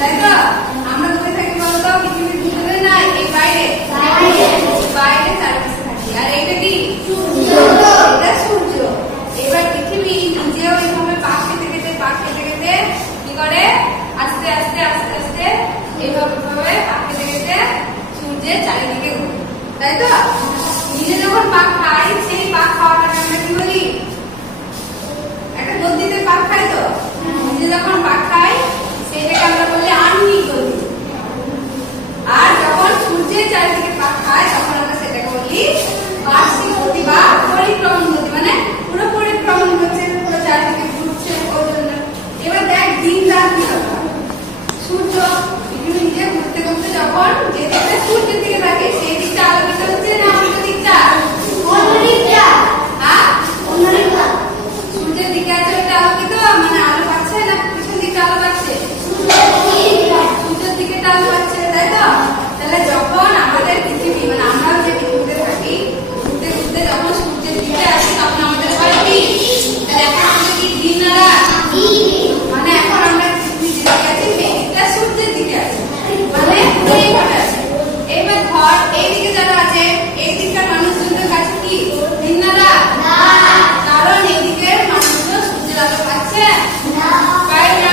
তাই তো? আমরা কোথায় থাকি বলতো? পৃথিবীর ভিতরে না, এই বাইরে বাইরে চারপাশে থাকি। আর এইটা কি? এটা সূর্য। এবার পৃথিবী নিজেও এইভাবে পাক খেতে খেতে কি করে? আস্তে আস্তে আস্তে আস্তে এইভাবে পাক খেতে সূর্যের চারিদিকে ঘুরে, তাই তো? নিজে যখন পাক খাই, সেই পাক খাওয়াটাকে আমরা কি বলি? একটা গতিতে পাক খাই তো? নিজে যখন পাক খাই সেটাকে আমরা বলি আহ্নিক গতি। আর যখন সূর্যের চারিদিকে পাক খায় তখন আমরা সেটাকে বলি বার্ষিক গতি বা পরিক্রমণ গতি। মানে পুরো পরিক্রমণ করছে, পুরো চারিদিকে ঘুরছে ওই জন্য। এবার দেখ দিন রাত কি কথা। সূর্য পৃথিবী নিজে ঘুরতে ঘুরতে যখন যে দিকটা সূর্যের দিকে থাকে সেই দিকটা আলোকিত হচ্ছে না অন্য দিকটা? অন্য দিকটা। হ্যাঁ, অন্য দিকটা। সূর্যের দিকে আছে ওটা আলোকিত, মানে আলো পাচ্ছে না পিছন দিকে আলো পাচ্ছে? সূর্যের দিকে আলো পাচ্ছে, তাই তো? তাহলে যখন আমাদের পৃথিবী, মানে আমরা যে পৃথিবীতে থাকি, ঘুরতে ঘুরতে যখন সূর্যের দিকে আসি তখন আমাদের হয় কি? তাহলে এখন আমাদের কি দিন না রাত? মানে এখন আমরা পৃথিবীর দিকে আছি, সেই দিকটা সূর্যের দিকে আছে, মানে এইভাবে আছে। এবার ধর এইদিকে যারা আছে এই দিককার মানুষজনদের কাছে কি দিন না রাত? কারণ এইদিকের মানুষজন সূর্যের আলো পাচ্ছে না, পায় না।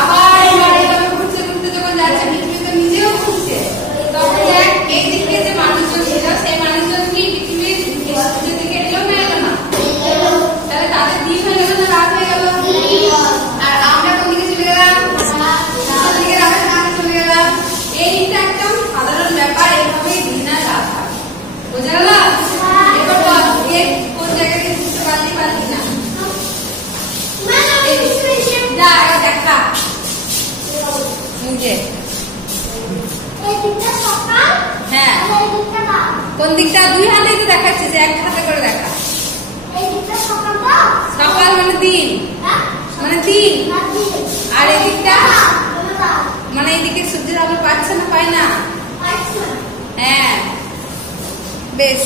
আবার এইভাবে ঘুরতে ঘুরতে যখন যাচ্ছে পৃথিবী তো নিজেও ঘুরছে, তখন দেখ এইদিকে যে মানুষজন ছিল সেই মানুষজন কি পৃথিবীর সূর্যের দিকে এলো না এলো না? তাহলে তাদের দিন হয়ে গেল না রাত হয়ে গেল? আর আমরা কোন দিকে চলে গেলাম? সূর্যের দিকে রাতের কাছে চলে গেলাম। এইটা একদম সাধারণ ব্যাপার, এইভাবেই দিন আর রাত হয়। বোঝা গেল? এবার বল কোন জায়গায় বুঝতে পারলি না? যা এবার দেখা নিজে। হ্যাঁ, কোন দিকটা? দুই হাতে তো দেখাচ্ছে, যে এক হাতে করে দেখা। সকাল মানে দিন, মানে দিন। আর এই দিকটা মানে এইদিকে সূর্যের আলো পাচ্ছে না, পায় না? হ্যাঁ, বেশ।